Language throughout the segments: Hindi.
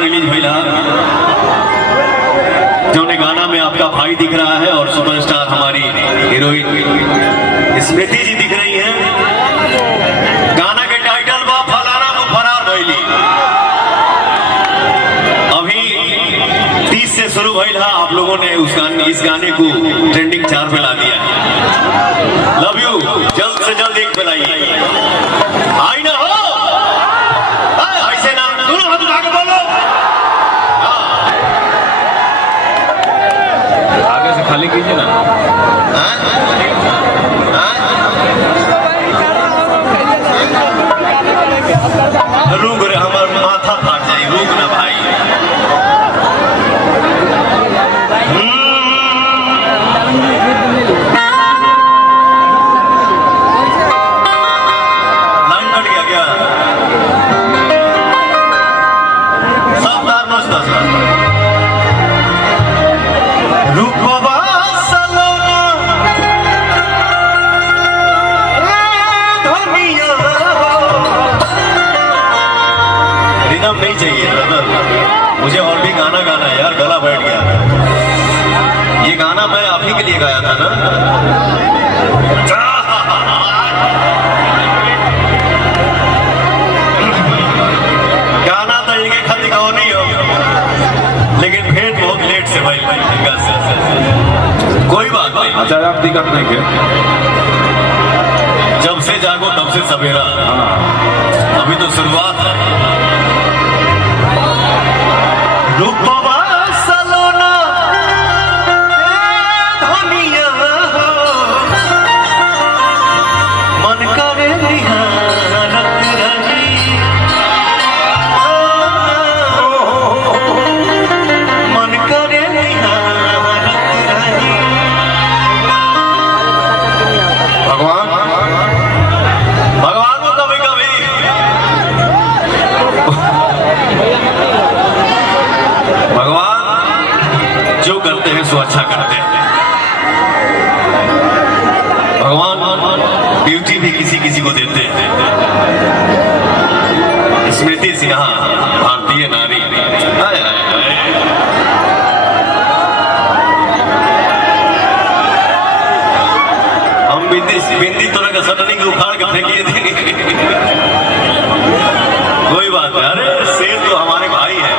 रिलीज भइला जो ने गाना में आपका भाई दिख रहा है और सुपरस्टार हमारी हीरोइन स्मृति जी दिख रही हैं। गाना के टाइटल बा फलाना को फरार भइली। अभी 30 से शुरू भइला, आप लोगों ने इस गाने को ट्रेंडिंग 4 पे ला दिया है। लव यू, जल्द से जल्द 1 पे लाइए। आई ना हो ऐसे ना, दोनों हाथ उठा के बोलो। आगे से खाली कीजिए ना। रुक रे, हमारा माथा फाट जाए, रुक ना भाई। लाइन कट गया क्या? सब तार मस्त रुक बाबा सलोना धनिया। रिदम नहीं चाहिए ब्रदर, मुझे और भी गाना गाना है यार, गला बैठ गया। ये गाना मैं आप ही के लिए गाया था ना। गाना तो इनके खत गाओ नहीं हो, लेकिन भेंट बहुत लेट से भाई। कोई बात नहीं, अच्छा आप दिक्कत नहीं के जब से जागो तब से सवेरा। अभी तो शुरुआत है। रुक बाबा सलोना धनिया, मन करे निहारत रही, मन करे निहारत रही। भगवान को कभी कभी भगवान जो करते हैं सो अच्छा करते हैं। भगवान ब्यूटी भी किसी किसी को देते हैं। स्मृति सिन्हा भारतीय नारी। हाय हाय हाय। हम बिंदी तो ना सटनी के उखाड़ के फेंकिए देंगे। कोई बात नहीं, अरे शेर तो हमारे भाई है।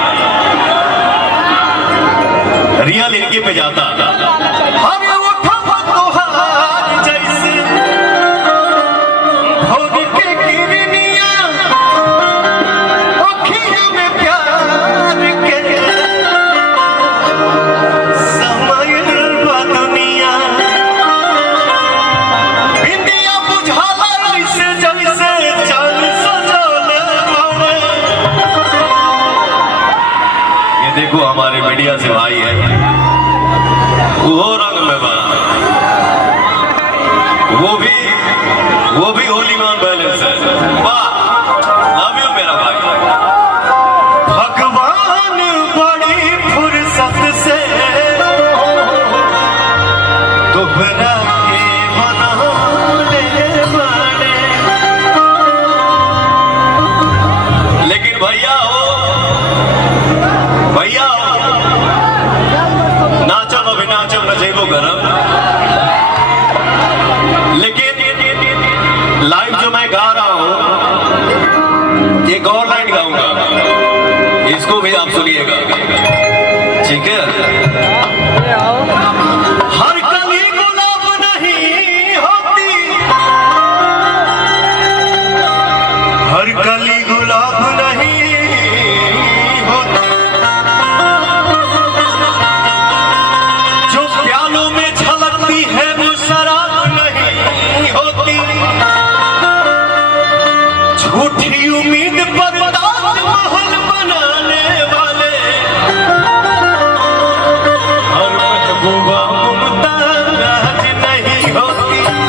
रियल इनके पे जाता। जैसे भोग के किरनिया, अखियों में प्यार के समय दुनिया। इंडिया बुझाला ऐसे जैसे चल सजल। ये देखो हमारे मीडिया से भाई है, वो रंग में बा, वो भी होली मान बैलेंस है। वाह, लव यू मेरा भाई। भगवान बड़ी फुर्सत से दोहरा के बनौले बने। लेकिन भैया हो नाचब, अभी नाचब नचेबो करब, लेकिन लाइव जो मैं गा रहा हूं एक और लाइन गाऊंगा, इसको भी आप सुनिएगा, ठीक है? हर कली गुलाब नहीं होती, हर कली गुलाब नहीं होती, जो प्यालों में झलकती है वो शराब नहीं होती। झूठी उम्मीद पर